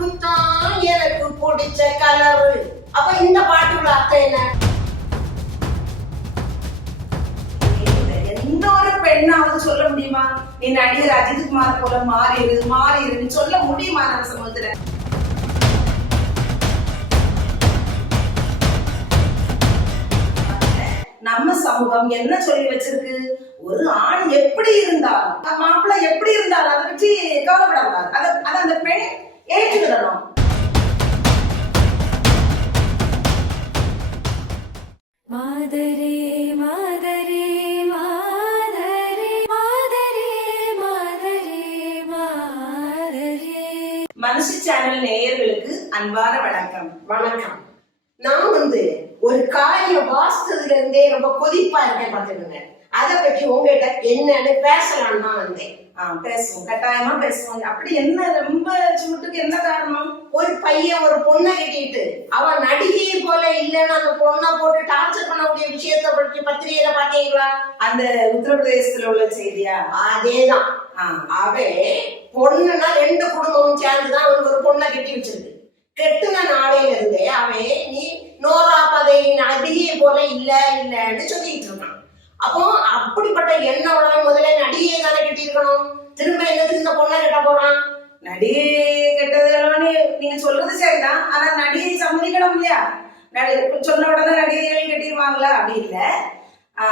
உனக்குத்தான் எனக்கு பிடிச்ச கலரு. அப்ப இந்த பாட்டுக்குள்ள அர்த்தம் என்ன? எந்த ஒரு பெண்ணாவது சொல்ல முடியுமா நீ நடிகர் அஜித்குமார் போல மாறிடுன்னு சொல்ல முடியுமா நம்ம சமூகத்துல? நம்ம சமூகம் என்ன சொல்லி வச்சிருக்கு? ஒரு ஆண் எப்படி இருந்தாலும் மாப்பிள்ளை எப்படி இருந்தாலும் அதை பற்றி கவலைப்படக்கூடாது. அதை அந்த பெண் ஏற்றுக்கிடணும். மாதரே மாதரே மாதரே மாதரே மாதரே மாதரே. மனுஷ சேனல் நேயர்களுக்கு அன்பான வணக்கம். வணக்கம். நான் ஒரு காரியம் வாசித்ததுல இருந்தே ரொம்ப கொதிப்பா இருக்கேன் பார்த்துக்கோங்க. அதை பற்றி உங்ககிட்ட என்னன்னு பேசலான்னு தான் வந்தேன். பேசுவோம், கட்டாயமா பேசுவோம். அப்படி என்ன ரொம்ப சூட்டுக்கு என்ன காரணம்? ஒரு பையன் ஒரு பொண்ணை கட்டிட்டு அவன் நடிகை போல இல்லைன்னு அந்த பொண்ணை போட்டு டார்ச்சர் பண்ணக்கூடிய விஷயத்தை பற்றி பத்திரிகையில பாத்தீங்களா? அந்த உத்தரப்பிரதேசத்துல உள்ள செய்தியா? அதேதான். அவன் பொண்ணுன்னா 2 குடும்பமும் சேர்ந்துதான் அவனுக்கு ஒரு பொண்ணை கட்டி வச்சிருக்கு. கெட்டுன நாளையில இருந்தே அவன் நீ நோரா பதை நடிகை போல இல்லன்னு சொல்லிட்டு இருக்கான். அப்போ அப்படிப்பட்ட எண்ணோட முதல்ல நடிகையை தானே கட்டி இருக்கணும். திரும்ப என்னது இந்த பொண்ணை கட்ட போறான்? நடிகை கெட்டதுன்னு நீங்க சொல்றது சரிதான். ஆனா நடிகை சம்மதிக்கணும் இல்லையா? சொன்ன உடனே நடிகைகள் கட்டிடுவாங்களா? அப்படி இல்ல.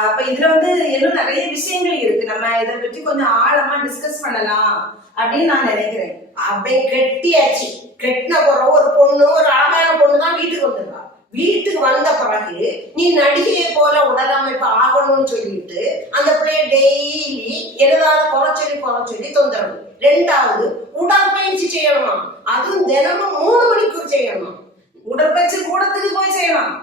அப்ப இதுல இன்னும் நிறைய விஷயங்கள் இருக்கு. நம்ம இதை பற்றி கொஞ்சம் ஆழமா டிஸ்கஸ் பண்ணலாம் அப்படின்னு நான் நினைக்கிறேன். அவன் கெட்டியாச்சு. கெட்டின பிறகு ஒரு பொண்ணு, ஒரு அழகான பொண்ணு தான் வீட்டுக்கு வந்துருக்கா. வீட்டுக்கு வந்த பிறகு நீ நடிகையை போல உடலமைப்பு ஆகணும்னு சொல்லிட்டு அந்த பிள்ளைய டெய்லி ஏதாவது குறைச்சொல்லி தொந்தரவு. 2வது உடற்பயிற்சி செய்யணுமா? அதுவும் தினமும் 3 மணிக்கு செய்யணுமா? உடற்பயிற்சி கூடத்துக்கு போய் செய்யணும்.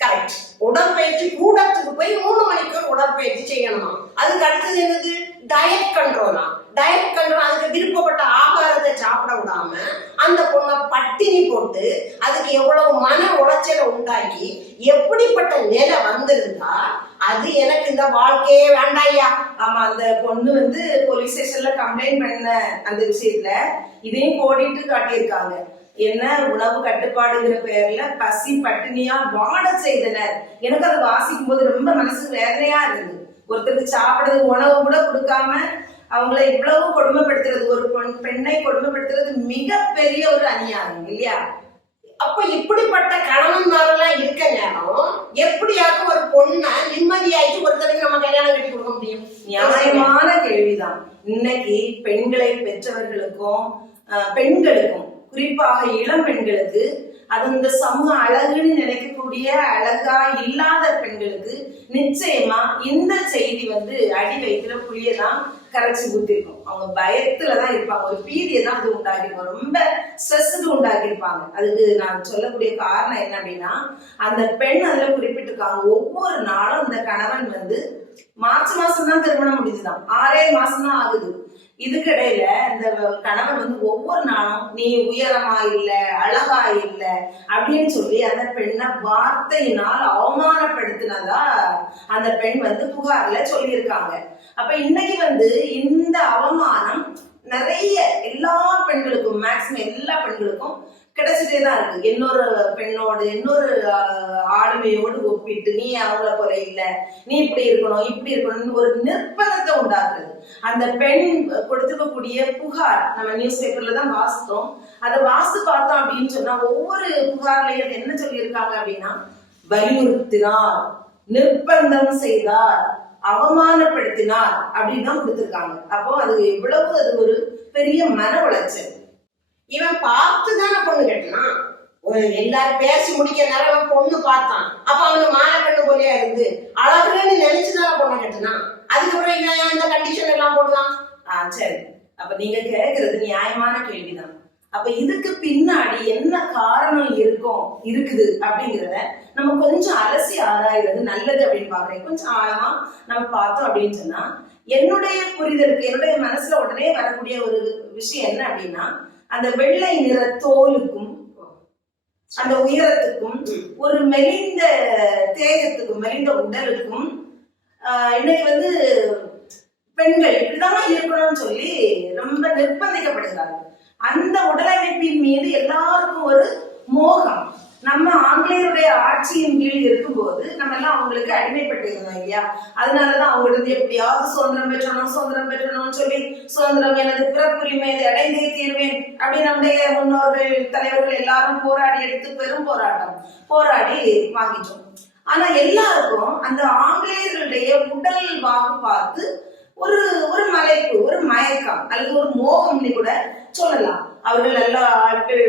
கரெக்ட். உடற்பயிற்சி கூடத்துக்கு போய் 3 மணிக்கு உடற்பயிற்சி செய்யணுமா? அதுக்கு அடுத்தது என்னது? டயட் கண்ட்ரோலா? Diet control. அதுக்கு விருப்பப்பட்ட ஆகாரத்தை சாப்பிட விடாம அந்த பொண்ணை பட்டினி போட்டு அதுக்கு எவ்வளவு மன உளைச்சலை உண்டாக்கி எப்படிப்பட்ட நிலை வந்திருந்தா அது எனக்கு இந்த வாழ்க்கையே வேண்டாயா? ஆமா, அந்த பொண்ணு போலீஸ் ஸ்டேஷன்ல கம்ப்ளைண்ட் பண்ண அந்த விஷயத்துல இதையும் கோடிட்டு காட்டியிருக்காங்க. என்ன உணவு கட்டுப்பாடுங்கிற பேர்ல பசி பட்டினியா வாட செய்தனர். எனக்கு அதை வாசிக்கும் போது ரொம்ப மனசுக்கு வேதனையா இருந்தது. ஒருத்தருக்கு சாப்பிடுறது உணவு கூட கொடுக்காம அவங்களை இவ்வளவு கொடுமைப்படுத்துறது, ஒரு பெண்ணை கொடுமைப்படுத்துறது மிகப்பெரிய ஒரு அநியாயம் இல்லையா? அப்ப இப்படிப்பட்ட கணவன்மாரெல்லாம் இருக்க நேரம் எப்படியாக்கும் ஒரு பொண்ணை நிம்மதியாயிட்டு ஒருத்தருக்கு நம்ம கல்யாணம் கட்டி கொடுக்க முடியும்? நியாயமான கேள்விதான். இன்னைக்கு பெண்களை பெற்றவர்களுக்கும் பெண்களுக்கும் குறிப்பாக இளம் பெண்களுக்கு, அது இந்த சமூக அழகுன்னு நினைக்கக்கூடிய அழகா இல்லாத பெண்களுக்கு நிச்சயமா இந்த செய்தி அடி வயிற்றுல புளியதான் கரைச்சி ஊத்திருக்கும். அவங்க பயத்துலதான் இருப்பாங்க. ஒரு பீதியை தான் அது உண்டாக்கிருப்பாங்க. ரொம்ப ஸ்ட்ரெஸ்ஸுக்கு உண்டாக்கிருப்பாங்க. அதுக்கு நான் சொல்லக்கூடிய காரணம் என்ன அப்படின்னா, அந்த பெண் அதுல குறிப்பிட்டிருக்காங்க. ஒவ்வொரு நாளும் அந்த கணவன் மார்ச் மாசம் தான் திருமணம் முடிஞ்சுதான், 6 மாசம் தான் ஆகுது. இதுக்கிடையில இந்த கணவன் ஒவ்வொரு நாளும் நீ உயரமா இல்ல, அழகா இல்ல அப்படின்னு சொல்லி அந்த பெண்ணை வார்த்தையினால் அவமானப்படுத்தினதா அந்த பெண் புகார்ல சொல்லியிருக்காங்க. அப்ப இன்னைக்கு இந்த அவமானம் நிறைய எல்லா பெண்களுக்கும், மேக்சிமம் எல்லா பெண்களுக்கும் கிடைச்சிட்டே தான் இருக்கு. இன்னொரு பெண்ணோடு, இன்னொரு ஆளுமையோடு ஒப்பிட்டு நீ அவங்கள போல இல்ல, நீ இப்படி இருக்கணும்னு ஒரு நிர்பந்தத்தை உண்டாக்குறது. அந்த பெண் கொடுத்துக்கக்கூடிய புகார் நம்ம நியூஸ் பேப்பர்ல தான் வாசித்தோம். அதை வாசித்து பார்த்தோம் அப்படின்னு சொன்னா ஒவ்வொரு புகார்லயும் என்ன சொல்லியிருக்காங்க அப்படின்னா, வலியுறுத்தினார், நிர்பந்தம் செய்தார், அவமானப்படுத்தினார் அப்படின்னு தான் கொடுத்திருக்காங்க. அப்போ அது எவ்வளவு அது ஒரு பெரிய மன உளைச்சல். இவன் பார்த்துதானே பொண்ணு கட்டினான். எல்லாரும் பேசி முடிக்க நேரம் பொண்ணு பார்த்தான். அப்ப அவனு மாலை கண்ணு போலியா இருந்து அழகுன்னு நினைச்சுதானே பொண்ணை கட்டினான். அதுக்கப்புறம் இவன் அந்த கண்டிஷன் எல்லாம் போடுதான். சரி, அப்ப நீங்க கேட்கறது நியாயமான கேள்விதான். அப்ப இதுக்கு பின்னாடி என்ன காரணம் இருக்குது அப்படிங்கிறத நம்ம கொஞ்சம் அலசி ஆராய்றது நல்லது அப்படின்னு பாக்குறேன். கொஞ்சம் ஆழமா நம்ம பார்த்தோம் அப்படின்னு சொன்னா, என்னுடைய புரிதலுக்கு, என்னுடைய மனசுல உடனே வரக்கூடிய ஒரு விஷயம் என்ன அப்படின்னா, அந்த வெள்ளை நிற தோலுக்கும் அந்த உயரத்துக்கும் ஒரு மெலிந்த தேகத்துக்கும், மெலிந்த உடலுக்கும் இன்னைக்கு பெண்கள் இப்படிதான் இருக்கணும்னு சொல்லி ரொம்ப நிர்பந்திக்கப்படுகிறார்கள். அந்த உடலமைப்பின் மீது எல்லாருக்கும் ஒரு மோகம். நம்ம ஆங்கிலேயருடைய ஆட்சியின் கீழ் இருக்கும்போது நம்ம எல்லாம் அவங்களுக்கு அடிமைப்பட்டு இருந்தோம் இல்லையா? அதனாலதான் அவங்க இருந்து எப்படியாவது சுதந்திரம் பெற்றணும்னு சொல்லி சுதந்திரம் எனது பிறப்புரிமை அடைந்தே தீர்வேன் அப்படி நம்முடைய முன்னோர்கள் தலைவர்கள் எல்லாரும் போராடி எடுத்து பெரும் போராடி வாங்கிட்டோம். ஆனா எல்லாருக்கும் அந்த ஆங்கிலேயர்களுடைய உடல் வாக்கு பார்த்து ஒரு ஒரு மலைப்பு, ஒரு மயக்கம் அல்லது ஒரு மோகம்னு கூட சொல்லலாம். அவர்கள் நல்ல ஆட்கள்,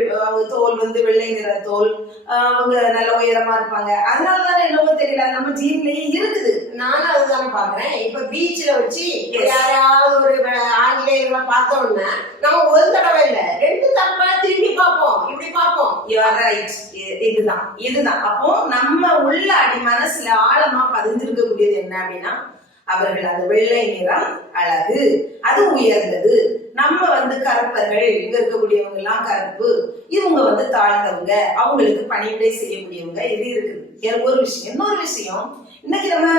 தோல் வெள்ளை நிற தோல், அவங்க நல்ல உயரமா இருப்பாங்க. அதனாலதான் என்னவோ தெரியல, நம்ம ஜீன்லயே இருக்குது. நானும் அதுதானே பாக்குறேன். இப்ப பீச்ல வச்சு யாராவது ஒரு ஆங்கிலேயர்களை பார்த்தோம்னா நம்ம ஒரு தடவை இல்ல 2 தடவை திரும்பி பார்ப்போம், இப்படி பார்ப்போம். இதுதான் அப்போ நம்ம உள்ள அடி மனசுல ஆழமா பதிஞ்சிருக்கக்கூடியது என்ன அப்படின்னா, அவர்கள் அந்த வெள்ளை நிறம் அழகு, அது உயர்ந்தது. நம்ம கருப்பர்கள், இங்க இருக்கக்கூடியவங்க எல்லாம் கருப்பு, இவங்க தாழ்ந்தவங்க, அவங்களுக்கு பணிவிடை செய்யக்கூடியவங்க. இது இருக்குது ஒரு விஷயம். இன்னொரு விஷயம், இன்னைக்கு நம்ம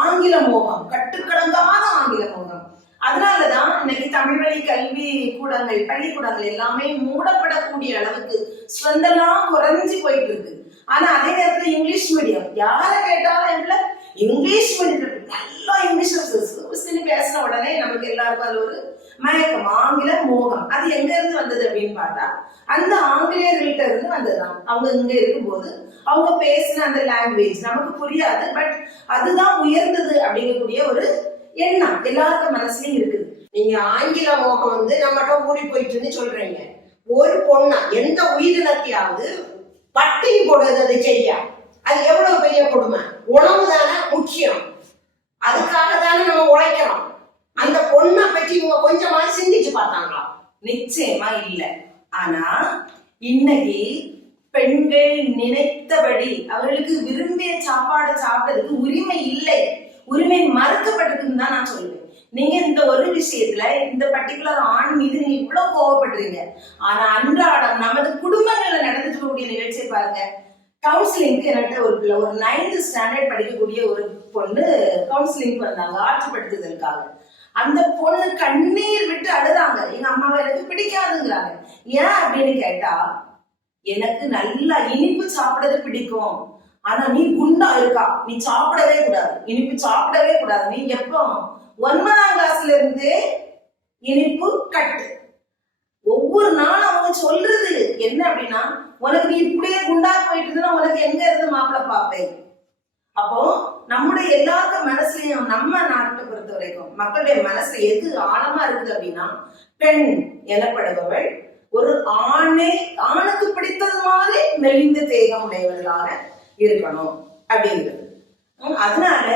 ஆங்கில மோகம், கட்டுக்கடங்காத ஆங்கில மோகம். அதனாலதான் இன்னைக்கு தமிழ் வழி கல்வி கூடங்கள், பள்ளிக்கூடங்கள் எல்லாமே மூடப்படக்கூடிய அளவுக்கு ஸ்ட்ரென்தெல்லாம் குறைஞ்சி போயிட்டு இருக்கு. ஆனா அதே நேரத்துல இங்கிலீஷ் மீடியம், யாரை கேட்டாலும் இங்கிலீஷ் மீடியம், நல்லா இங்கிலீஷ் பேசின உடனே நமக்கு எல்லாருக்கும் அது ஒரு மயக்கம், ஆங்கில மோகம். அது எங்க இருந்து வந்தது அப்படின்னு பார்த்தா, அந்த ஆங்கிலேயர்கள்ட்ட இருந்து வந்ததுதான். அவங்க இங்க இருக்கும்போது அவங்க பேசின அந்த லாங்குவேஜ் நமக்கு புரியாது, பட் அதுதான் உயர்ந்தது அப்படிங்கக்கூடிய ஒரு எண்ணம் எல்லாருக்கும் மனசுலயும் இருக்குது. நீங்க ஆங்கில மோகம் நம்மகிட்ட ஊறி போயிட்டுன்னு சொல்றீங்க. ஒரு பொண்ணா எந்த உயிரினத்தையாவது பட்டினி போடுறது அது செய்யா, அது எவ்வளவு பெரிய கொடுமை. உணவு தானே முக்கியம், அதுக்காக தானே நம்ம உழைக்கிறோம். அந்த பொண்ணை பற்றி இவங்க கொஞ்சமா சிந்திச்சு பார்த்தாங்களா? நிச்சயமா இல்ல. ஆனா இன்னைக்கு பெண்கள் நினைத்தபடி அவர்களுக்கு விரும்பிய சாப்பாடு சாப்பிட்டதுக்கு உரிமை இல்லை, உரிமை மறுக்கப்பட்டிருக்குன்னு தான் நான் சொல்லுவேன். நீங்க இந்த ஒரு விஷயத்துல இந்த பர்டிகுலர் ஆண் மீது நீங்க இவ்வளவு கோவப்படுறீங்க. ஆனா அன்றாடம் நமது குடும்பங்கள்ல நடந்துட்டு இருக்கக்கூடிய நிகழ்ச்சியை பாருங்க. கவுன்சிலிங்க்கு என்கிட்ட ஒரு பிள்ளை, ஒரு 9th ஸ்டாண்டர்ட் படிக்கக்கூடிய ஒரு பொண்ணு கவுன்சிலிங்க்கு வந்தாங்க ஆற்றுப்படுத்துதலுக்காக. அந்த பொண்ணு கண்ணீர் விட்டு அழுதாங்க. எங்க அம்மாவை எனக்கு பிடிக்காதுங்கிறாங்க. ஏன் அப்படின்னு கேட்டா, எனக்கு நல்லா இனிப்பு சாப்பிடறது பிடிக்கும், ஆனா நீ குண்டா இருக்கா, நீ சாப்பிடவே கூடாது, இனிப்பு சாப்பிடவே கூடாது. நீ எப்போ 1ஆம் கிளாஸ்ல இருந்து இனிப்பு கட்டு. ஒவ்வொரு நாளும் அவங்க சொல்றது என்ன அப்படின்னா, உனக்கு நீ இப்படியே குண்டா போயிட்டு இருந்தா உனக்கு எங்க இருந்து மாப்பிள்ள பாப்பேன். அப்போ நம்முடைய எல்லாருக்கும் மனசுலயும், நம்ம நாட்டை பொறுத்த வரைக்கும் மக்களுடைய மனசு எது ஆழமா இருக்குது அப்படின்னா, பெண் எனப்படுபவள் ஒரு ஆணுக்கு பிடித்தது மாதிரி மெலிந்த தேகம் உடையவர்களாக இருக்கணும் அப்படிங்கிறது. அதனால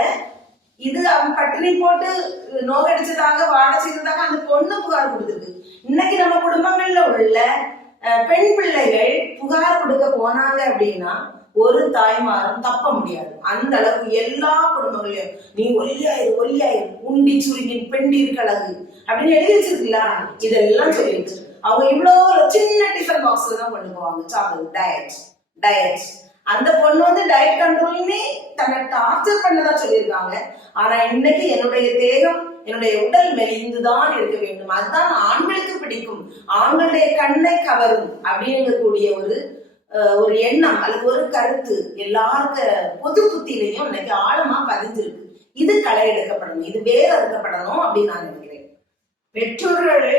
இது அவன் பட்டினி போட்டு நோக்கடிச்சதாக வாட செய்ததாக அந்த பொண்ணு புகார் கொடுத்துருக்கு. இன்னைக்கு நம்ம குடும்பங்கள்ல உள்ள பெண் பிள்ளைகள் புகார் கொடுக்க போனாங்க அப்படின்னா ஒரு தாய்மாரும் தப்ப முடியாது. அந்த அளவுக்கு எல்லா குடும்பங்களையும் நீ ஒல்லியாயிரு உண்டி சுருங்கி பெண்டீர் கழகு அப்படின்னு எழுதி வச்சிருக்கீங்களா, இதெல்லாம் சொல்லிடுச்சு. அவங்க இவ்வளவு சின்ன டிஃபன் பாக்ஸ்ல தான் கொண்டு போவாங்க சாப்பிடுறது. டயட் அந்த பொண்ணு டயட் கண்ட்ரோல்னே தன்னை டார்ச்சர் பண்ணதா சொல்லியிருக்காங்க. ஆனா இன்னைக்கு என்னுடைய தேகம், என்னுடைய உடல் மெலிந்துதான் இருக்க வேண்டும், அதுதான் ஆண்களுக்கு பிடிக்கும், ஆண்களுடைய கண்ணை கவரும் அப்படிங்கக்கூடிய ஒரு எண்ணம் அல்லது ஒரு கருத்து எல்லாருக்க பொது புத்தியிலையும் இன்னைக்கு ஆழமா பதிஞ்சிருக்கு. இது களை எடுக்கப்படணும், இது வேற எடுக்கப்படணும் அப்படின்னு நான் நினைக்கிறேன். பெற்றோர்கள்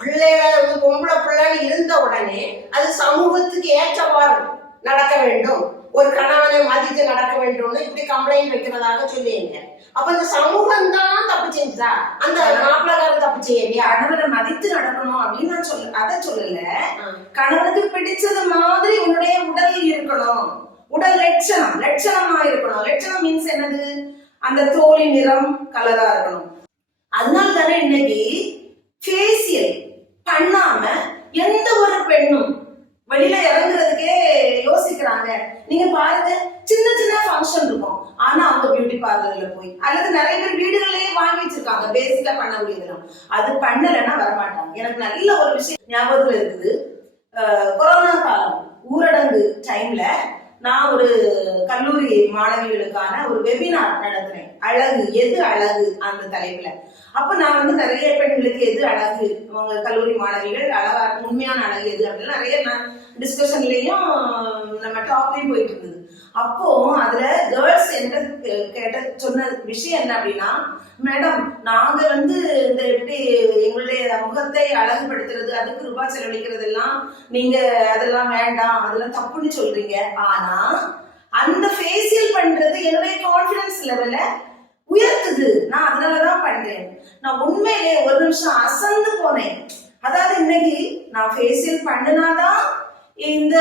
பிள்ளைகள் பொம்பளை பிள்ளைன்னு இருந்த உடனே அது சமூகத்துக்கு ஏற்றவாறு நடக்க வேண்டும், ஒரு கணவனை மதித்து நடக்க வேண்டும்னு இப்படி கம்ப்ளைண்ட் வைக்கிறதாக சொல்லிங்க. அப்ப இந்த சமூகம் தான் தப்பு செஞ்சா, அந்த மாப்பிள்ளைக்காரன் தப்பு செய்யலையா? கணவனை மதித்து நடக்கணும் அப்படின்னு நான் அதை சொல்லல. கணவனுக்கு பிடிச்சது மாதிரி உன்னுடைய உடல் இருக்கணும், உடல் லட்சணமா இருக்கணும். லட்சணம் மீன்ஸ் என்னது? அந்த தோலின் நிறம் கலரா இருக்கணும். அதனால தானே இன்னைக்கு ஃபேசியல் பண்ணாம எந்த ஒரு பெண்ணும் வெளியில இறங்குறதுக்கே யோசிக்கிறாங்க. நீங்க பாருங்க, சின்ன சின்ன ஃபங்க்ஷன் இருக்கும், ஆனா அவங்க பியூட்டி பார்லர்ல போய் அல்லது நிறைய பேர் வீடுகளிலேயே வாங்கி வச்சிருக்காங்க பேசிக்கா பண்ண முடியுதுலாம். அது பண்ணலன்னா வரமாட்டாங்க. எனக்கு நல்ல ஒரு விஷயம் ஞாபகத்துல இருக்குது. கொரோனா காலம் ஊரடங்கு டைம்ல நான் ஒரு கல்லூரி மாணவிகளுக்கான ஒரு வெபினார் நடத்தினேன். அழகு, எது அழகு அந்த தலைப்புல. அப்ப நான் வந்து நிறைய பெண்களுக்கு எது அழகு, அவங்க கல்லூரி மாணவிகள் அழகா உண்மையான அழகு எது அப்படின்னு நிறைய டிஸ்கஷன்லயும் நம்ம டாப்லயும் போயிட்டு இருந்தது. அப்போ அதுல கேர்ள்ஸ் என்ன சொன்ன விஷயம் என்ன அப்படின்னா, மேடம் நாங்க வந்து இந்த எப்படி எங்களுடைய முகத்தை அழகுபடுத்துறது அதுக்கு ரூபாய் செலவழிக்கிறது எல்லாம் நீங்க அதெல்லாம் வேண்டாம், அதெல்லாம் தப்புன்னு சொல்றீங்க. ஆனா அந்த ஃபேஷியல் பண்றது என்னுடைய கான்பிடன்ஸ் லெவல உயர்த்துது, நான் அதனாலதான் பண்றேன். நான் உண்மையிலே ஒரு நிமிஷம் அசந்து போனேன். அதாவது இன்னைக்கு நான் ஃபேஷியல் பண்ணினாதான் இந்த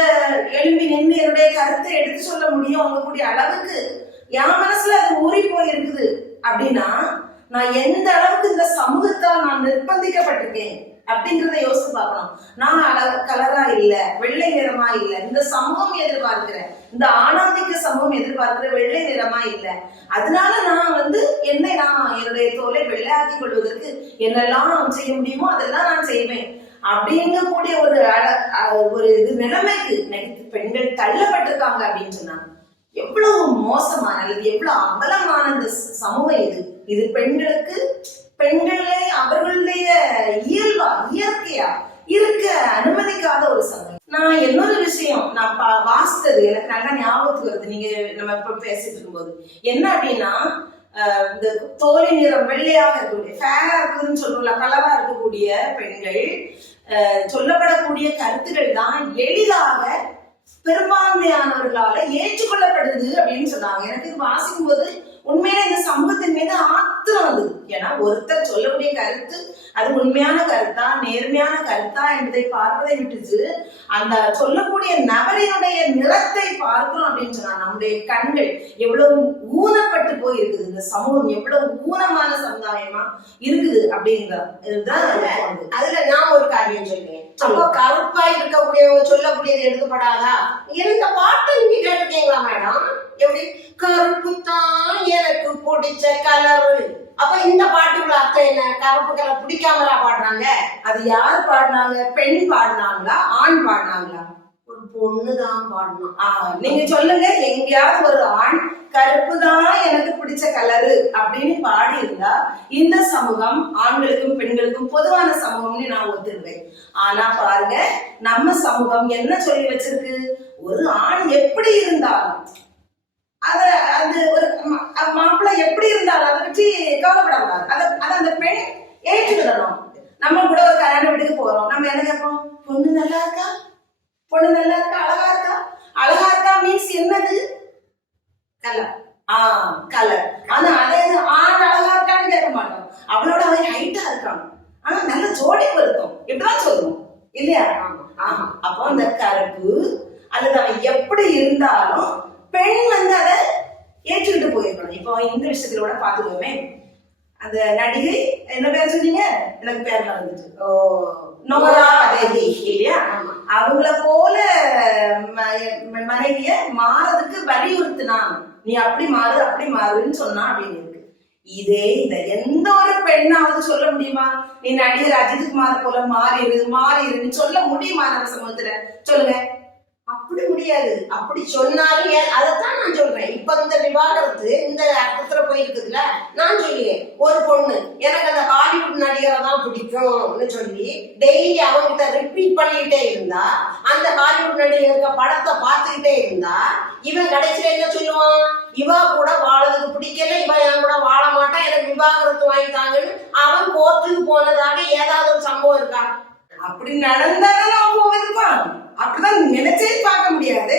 எழும்பி நின்று என்னுடைய கருத்தை எடுத்து சொல்ல முடியும் அவங்க கூடிய அளவுக்கு என் மனசுல அது ஊறி போயிருக்குது அப்படின்னா நான் எந்த அளவுக்கு இந்த சமூகத்தால் நான் நிர்பந்திக்கப்பட்டிருக்கேன் அப்படிங்கிறத யோசிச்சு பார்க்கணும். நான் கலரா இல்ல, வெள்ளை நிறமா இல்ல, இந்த சமூகம் எதிர்பார்க்கிறேன், இந்த ஆணாதிக்க சமூகம் எதிர்பார்க்கிற வெள்ளை நிறமா இல்ல, அதனால நான் வந்து நான் என்னுடைய தோலை வெள்ளையாக்கி கொள்வதற்கு என்னெல்லாம் செய்ய முடியுமோ அதெல்லாம் நான் செய்வேன் அப்படிங்கக்கூடிய ஒரு இது நிலைமைக்கு பெண்கள் தள்ளப்பட்டிருக்காங்க அப்படின்னு சொன்னாங்க. எவ்வளவு மோசமான அல்லது எவ்வளவு அம்பலமான இந்த சமூகம் இது பெண்களை அவர்களுடைய இயற்கையா இருக்க அனுமதிக்காத ஒரு சமூகம். நான் இன்னொரு விஷயம் நான் வாசித்தது எனக்கு நல்லா ஞாபகத்துக்கு வருது, நீங்க நம்ம இப்ப பேசிட்டு இருக்கும்போது. என்ன அப்படின்னா, இந்த தோலை நிறம் வெள்ளையாக இருக்கக்கூடிய ஃபேரா இருக்குதுன்னு சொல்றோம்ல, கலரா இருக்கக்கூடிய பெண்கள் சொல்லப்படக்கூடிய கருத்துக்கள் தான் எளிதாக பெரும்பான்மையானவர்களால ஏற்றுக்கொள்ளப்படுது அப்படின்னு சொன்னாங்க. எனக்கு இது வாசிக்கும் போது உண்மையில இந்த சமூகத்தின் மீது ஆத்திரம் வந்தது. ஏன்னா ஒருத்தர் சொல்லக்கூடிய கருத்து அது உண்மையான கருத்தா நேர்மையான கருத்தா என்பதை பார்ப்பதை விட்டுச்சு அந்த சொல்லக்கூடிய நபரினுடைய நிறத்தை பார்க்கிறோம் அப்படின்னு சொன்னா நம்முடைய கண்கள் எவ்வளவு ஊனப்பட்டு போய் இருக்குது, இந்த சமூகம் எவ்வளவு ஊனமான சமுதாயமா இருக்குது அப்படிங்கிறதுதான். அதுல நான் ஒரு காரியம் சொல்றேன். அப்போ கருப்பா இருக்கக்கூடியவங்க சொல்லக்கூடியது எடுக்கப்படாதா? இந்த பாட்டு நீங்க கேட்டுக்கீங்களா மேடம்? எப்படி கருப்பு தான் எனக்கு பிடிச்ச கலரு. அப்ப இந்த பாட்டுக்குள்ள அர்த்தம் என்ன? கருப்பு கலர் பிடிக்காமலா பாடுறாங்க? அது யார் பாடினாங்க? பெண் பாடினாங்களா ஆண் பாடினாங்களா? ஒரு பொண்ணுதான் பாடணும். நீங்க சொல்லுங்க, எங்கேயாவது ஒரு ஆண் கருப்பு தான் எனக்கு பிடிச்ச கலரு அப்படின்னு பாடி இருந்தா இந்த சமூகம் ஆண்களுக்கும் பெண்களுக்கும் பொதுவான சமூகம்னு நான் ஒத்துருவேன். ஆனா பாருங்க, நம்ம சமூகம் என்ன சொல்லி வச்சிருக்கு? ஒரு ஆண் எப்படி இருந்தாலும் அது ஒரு மாப்பிள்ளை எப்படி இருந்தாலும் அதை பற்றி கவலைப்படக்கூடாது. அதை அந்த பெண் ஏற்றுக்கிடணும். நம்ம கூட ஒரு கல்யாண வீட்டுக்கு போறோம், நம்ம என்ன கேட்போம்? பொண்ணு நல்லா இருக்கா, பொண்ணு நல்லா இருக்கா, அழகா இருக்கா. அழகா இருக்கா மீன்ஸ் என்னது? கலர். கலர். ஆனா அதே ஆண் அழகா இருக்கான்னு கேட்க மாட்டோம். அவளோட அவன் ஹைட்டா இருக்கான், ஆனா நல்ல ஜோடி பொருத்தம், இப்படிதான் சொல்லுவோம் இல்லையா? அப்போ அந்த கருப்பு அல்லது அவன் எப்படி இருந்தாலும் பெண் வந்து அதை ஏற்றுக்கிட்டு போயிருக்கணும். இப்போ இந்த விஷயத்துல கூட பாத்துக்கோமே, அந்த நடிகை என்ன பேர் சொன்னீங்க? எனக்கு பேர் மறந்துச்சு. நோரா பதேகி இல்லையா? அவங்கள போல மனைவிய மாறதுக்கு வலியுறுத்தினான். நீ அப்படி மாறுன்னு சொன்னா அப்படின்னு இருக்கு. இதே இந்த எந்த ஒரு பெண்ணாவது சொல்ல முடியுமா? நீ நடிகர் அஜித்குமார் போல மாறிடுன்னு சொல்ல முடியுமா நம்ம சமூகத்துல? சொல்லுங்க. அப்படி முடியாது. அப்படி சொன்னாலும் அதைத்தான் நான் சொல்றேன். இப்ப இந்த விவாகரத்து இந்த அர்த்தத்துல போயிருக்குதுல, நான் சொல்லுவேன், ஒரு பொண்ணு எனக்கு அந்த ஹாலிவுட் நடிகரை தான் பிடிக்கும்னு சொல்லி டெய்லி அவங்கிட்ட ரிப்பீட் பண்ணிக்கிட்டே இருந்தா, அந்த ஹாலிவுட் நடிகருக்கு படத்தை பார்த்துக்கிட்டே இருந்தா, இவன் கடைசியில என்ன சொல்லுவான்? இவ கூட வாழறதுக்கு பிடிக்கல, இவ என் கூட வாழ மாட்டான், எனக்கு விவாகரத்து வாங்கிட்டாங்கன்னு அவன் கோர்ட்டுக்கு போனதாக ஏதாவது ஒரு சம்பவம் இருக்கா? அப்படி நடந்தாதான் அவன் போவதுப்பான். அப்படிதான் நினைச்சே பார்க்க முடியாது.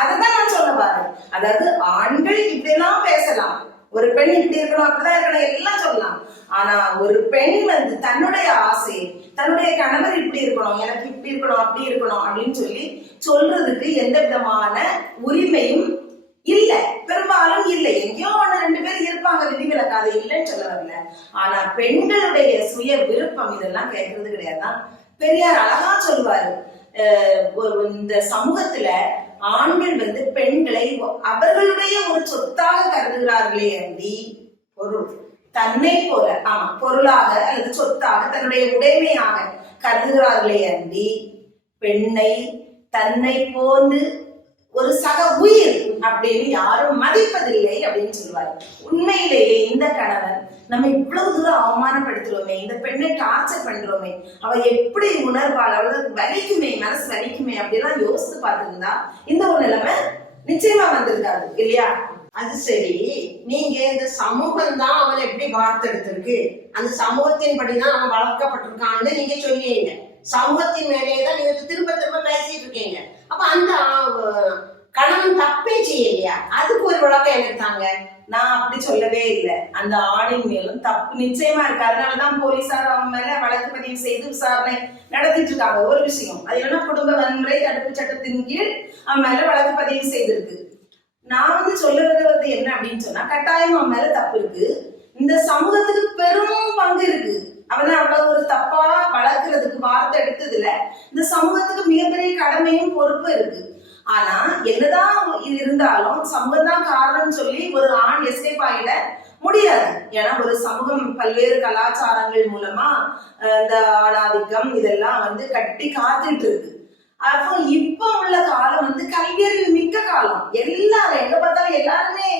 அததான் நான் சொல்ல பாரு. அதாவது ஆண்கள் இப்படி எல்லாம் பேசலாம், ஒரு பெண் இப்படி இருக்கணும் அப்படிதான் இருக்கணும் எல்லாம் சொல்லலாம். ஆனா ஒரு பெண் வந்து தன்னுடைய ஆசை, தன்னுடைய கணவர் இப்படி இருக்கணும், எனக்கு இப்படி இருக்கணும், அப்படி இருக்கணும் அப்படின்னு சொல்லி சொல்றதுக்கு எந்த விதமான உரிமையும் இல்ல, பெரும்பாலும் இல்லை. எங்கேயோ 1-2 பேர் இருப்பாங்க விதிவிலக்கு, அதை இல்லைன்னு சொல்ல வரல. ஆனா பெண்களுடைய சுய விருப்பம் இதெல்லாம் கேட்கறது கிடையாதுதான். பெரியார் அழகா சொல்வாரு, இந்த சமூகத்துல ஆண்கள் வந்து பெண்களை அவர்களுடைய ஒரு சொத்தாக கருதுகிறார்களே அன்றி தன்னை போல பொருளாக அல்லது சொத்தாக தன்னுடைய உடைமையாக கருதுகிறார்களே அன்றி பெண்ணை தன்னை போன்று ஒரு சக உயிர் அப்படின்னு யாரும் மதிப்பதில்லை அப்படின்னு சொல்லுவாரு. உண்மையிலேயே இந்த கணவன் நம்ம இவ்வளவு தூரம் அவமானப்படுத்துறோமே, இந்த பெண்ணை டார்ச்சர் பண்றோமே, அவ எப்படி உணர்வாள், அவளுக்கு வலிக்குமே, மனசு வலிக்குமே அப்படிலாம் யோசித்து பார்த்திருந்தா இந்த ஒரு நிலைமை நிச்சயமா வந்திருக்காது இல்லையா? அது சரி, நீங்க இந்த சமூகம் தான் அவனை எப்படி வார்த்தெடுத்திருக்கு, அந்த சமூகத்தின் படிதான் அவன் வளர்க்கப்பட்டிருக்கான்னு நீங்க சொல்லியீங்க. சமூகத்தின் மேலேயே தான் நீங்க திரும்ப திரும்ப பேசிட்டு இருக்கீங்க. அப்ப அந்த கணவன் தப்பே செய்யலையா? அதுக்கு ஒரு விளக்கம் எனக்கு தாங்க. நான் அப்படி சொல்லவே இல்லை. அந்த ஆணின் மேலும் தப்பு நிச்சயமா இருக்கு. அதனாலதான் போலீசார் அவன் மேல வழக்கு பதிவு செய்து விசாரணை நடத்திட்டு இருக்காங்க. ஒரு விஷயம் அது என்னன்னா, குடும்ப வன்முறை தடுப்பு சட்டத்தின் கீழ் அவன் மேல வழக்கு பதிவு செய்திருக்கு. நான் வந்து சொல்ல வருவது என்ன அப்படின்னு சொன்னா, கட்டாயம் அவன் மேல தப்பு இருக்கு. இந்த சமூகத்துக்கு பெரும் பங்கு இருக்கு. அவனை அவ்வளவு ஒரு தப்பா வளர்க்கறதுக்கு வார்த்தை எடுத்ததுல இந்த சமூகத்துக்கு மிகப்பெரிய கடமையும் பொறுப்பு இருக்கு. ஆனா என்னதான் இது இருந்தாலும் சமூகம் தான் காரணம் சொல்லி ஒரு ஆண் எஸ்கேப் ஆகிட முடியாது. ஏன்னா ஒரு சமூகம் பல்வேறு கலாச்சாரங்கள் மூலமா இந்த ஆணாதிக்கம் இதெல்லாம் வந்து கட்டி காத்துட்டு இருக்கு. அப்போ இப்ப உள்ள காலம் வந்து கல்வியறிவு மிக்க காலம். எல்லாரும் எங்க பார்த்தாலும் எல்லாருமே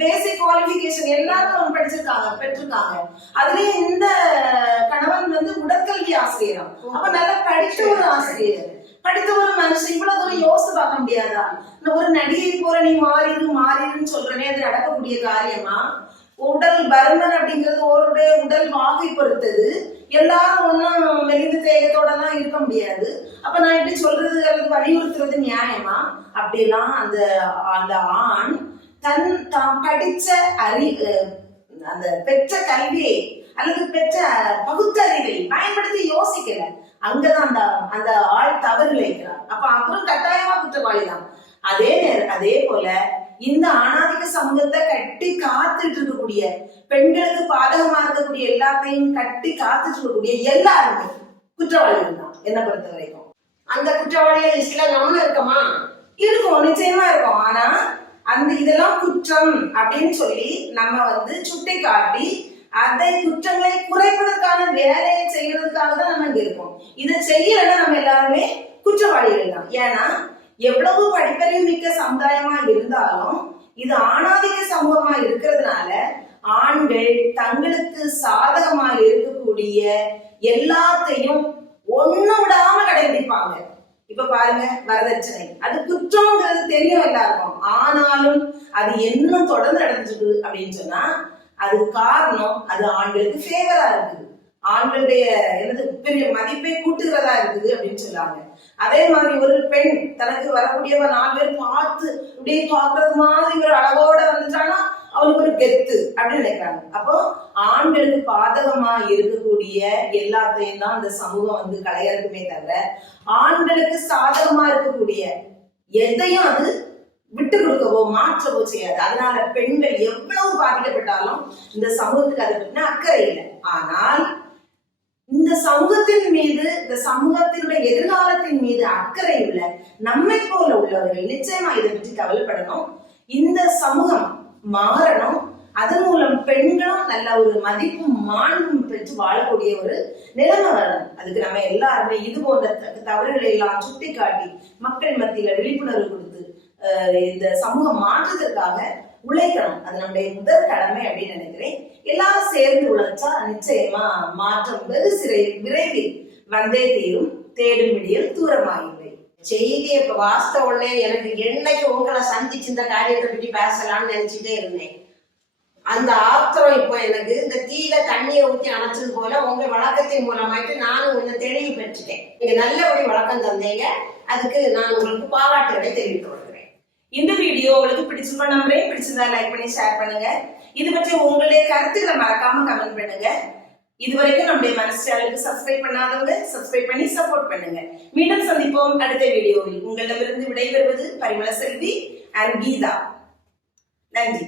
பேசிக் குவாலிபிகேஷன் எல்லாரும் படிச்சிருக்காங்க, பெற்றிருக்காங்க. அதுலயே இந்த கணவன் வந்து உடற்கல்வி ஆசிரியர். அப்ப நல்லா படித்த ஒரு ஆசிரியர், படித்த ஒரு மனுஷன். இவ்வளவு தூரம் யோசித்து பார்க்க முடியாதா? ஒரு நடிகை போல நீ மாறிடுன்னு சொல்றனே, அது நடக்கக்கூடிய காரியமா? உடல் பருமன் அப்படிங்கிறது ஒருடைய உடல் வாகை பொறுத்தது. எல்லாரும் ஒன்னும் மெலிந்த தேகத்தோட எல்லாம் இருக்க முடியாது. அப்ப நான் எப்படி சொல்றது அல்லது வலியுறுத்துறது நியாயமா? அப்படிலாம் அந்த ஆண் தான் படிச்ச அந்த பெற்ற கல்வியை அல்லது பெற்ற பகுத்தறிவை பயன்படுத்தி யோசிக்கல. அங்கதான் அந்த ஆள் தவறு இழைக்கிறார். அப்ப அவரும் கட்டாயமா குற்றவாளி தான். அதே போல இந்த ஆணாதிக்க சமூகத்தை கட்டி காத்துட்டு இருக்கக்கூடிய, பெண்களுக்கு பாதகமா இருக்கக்கூடிய எல்லாத்தையும் கட்டி காத்துட்டு இருக்கக்கூடிய எல்லாருமே குற்றவாளிகள் தான் என்ன பொறுத்த வரைக்கும். அந்த குற்றவாளிகள் லிஸ்ட்ல நம்ம இருக்கமா? இருக்கும், நிச்சயமா இருக்கும். ஆனா அந்த இதெல்லாம் குற்றம் அப்படின்னு சொல்லி நம்ம வந்து சுட்டி காட்டி அதை குற்றங்களை குறைப்பதற்கான வேலையை செய்யறதுக்காக தான் நம்ம இங்க இருக்கோம். இதை செய்யலைன்னா நம்ம எல்லாருமே குற்றவாளிகள் தான். ஏன்னா எவ்வளவு படிப்பறிவு மிக்க சமுதாயமா இருந்தாலும் இது ஆணாதிக்க சமூகமா இருக்கிறதுனால ஆண்கள் தங்களுக்கு சாதகமா இருக்கக்கூடிய எல்லாத்தையும் ஒண்ணு விடாம கடைபிடிப்பாங்க. இப்ப பாருங்க, வரதட்சணை அது குற்றம்ங்கிறது தெரியும் எல்லாருக்கும். ஆனாலும் அது என்ன தொடர்ந்து நடந்துருக்கு அப்படின்னு சொன்னா, அது காரணம் அது ஆண்களுக்கு ஃபேவரா இருக்குது, ஆண்களுடைய பெரிய மதிப்பை கூட்டுகிறதா இருக்குது அப்படின்னு சொல்லுவாங்க. அதே மாதிரி ஒரு பெண் தனக்கு வரக்கூடியவ 4 பேர் பார்த்து இப்படியே பாக்குறது மாதிரி ஒரு அழகோட வந்துட்டானா அவனுக்கு ஒரு கெத்து அப்படின்னு நினைக்கிறாங்க. அப்போ ஆண்களுக்கு பாதகமா இருக்கக்கூடிய எல்லாத்தையும் தான் அந்த சமூகம் வந்து களையறதுமே தவிர ஆண்களுக்கு சாதகமா இருக்கக்கூடிய எதையும் அது விட்டு கொடுக்கவோ மாற்றவோ செய்யாது. அதனால பெண்கள் எவ்வளவு பாதிக்கப்பட்டாலும் இந்த சமூகத்துக்கு அதை பற்றின அக்கறை இல்லை. ஆனால் இந்த சமூகத்தின் மீது, இந்த சமூகத்தினுடைய எதிர்காலத்தின் மீது அக்கறை உள்ள நம்மை போல உள்ளவர்கள் நிச்சயமா இதை பற்றி கவலைப்படணும். இந்த சமூகம் மாறணும். அதன் மூலம் பெண்களும் நல்ல ஒரு மதிப்பும் மாண்பும் பெற்று வாழக்கூடிய ஒரு நிலைமை வரணும். அதுக்கு நம்ம எல்லாருமே இது போன்ற தவறுகளை எல்லாம் சுட்டி காட்டி மக்கள் மத்தியில விழிப்புணர்வு கொடுத்து இந்த சமூக மாற்றத்திற்காக உழைக்கணும். அது நம்முடைய முதல் கடமை அப்படின்னு நினைக்கிறேன். எல்லாரும் சேர்ந்து உழைச்சா நிச்சயமா மாற்றம் வெகு விரைவில் வந்தே தீரும். தேடும் விடியல் தூரமாயில்லை. செய்தியை இப்ப வாசித்த உடனே எனக்கு என்னைக்கு உங்களை சந்திச்சு இந்த காரியத்தை பற்றி பேசலாம்னு நினைச்சுட்டே இருந்தேன். அந்த ஆத்திரம் இப்போ எனக்கு இந்த தீயில தண்ணியை ஊற்றி அணைச்சது போல உங்க வழக்கத்தின் மூலமாயிட்டு நானும் கொஞ்சம் தெளிவு பெற்றுட்டேன். நீங்க நல்லபடி வழக்கம் தந்தீங்க. அதுக்கு நான் உங்களுக்கு பாராட்டுகளை தெரிவித்து வருகிறேன். இந்த வீடியோ உங்களுக்கு பிடிச்சிருக்கோம் நம்புறேன். பிடிச்சிருந்தா லைக் பண்ணி ஷேர் பண்ணுங்க. இது பற்றி உங்களுடைய கருத்துக்களை மறக்காம கமெண்ட் பண்ணுங்க. இதுவரைக்கும் நம்முடைய மனசு சேனலுக்கு சப்ஸ்கிரைப் பண்ணாதவங்க சப்ஸ்கிரைப் பண்ணி சப்போர்ட் பண்ணுங்க. மீண்டும் சந்திப்போம் அடுத்த வீடியோவில். உங்களிடமிருந்து விடைபெறுவது பரிமள செல்வி அண்ட் கீதா. நன்றி.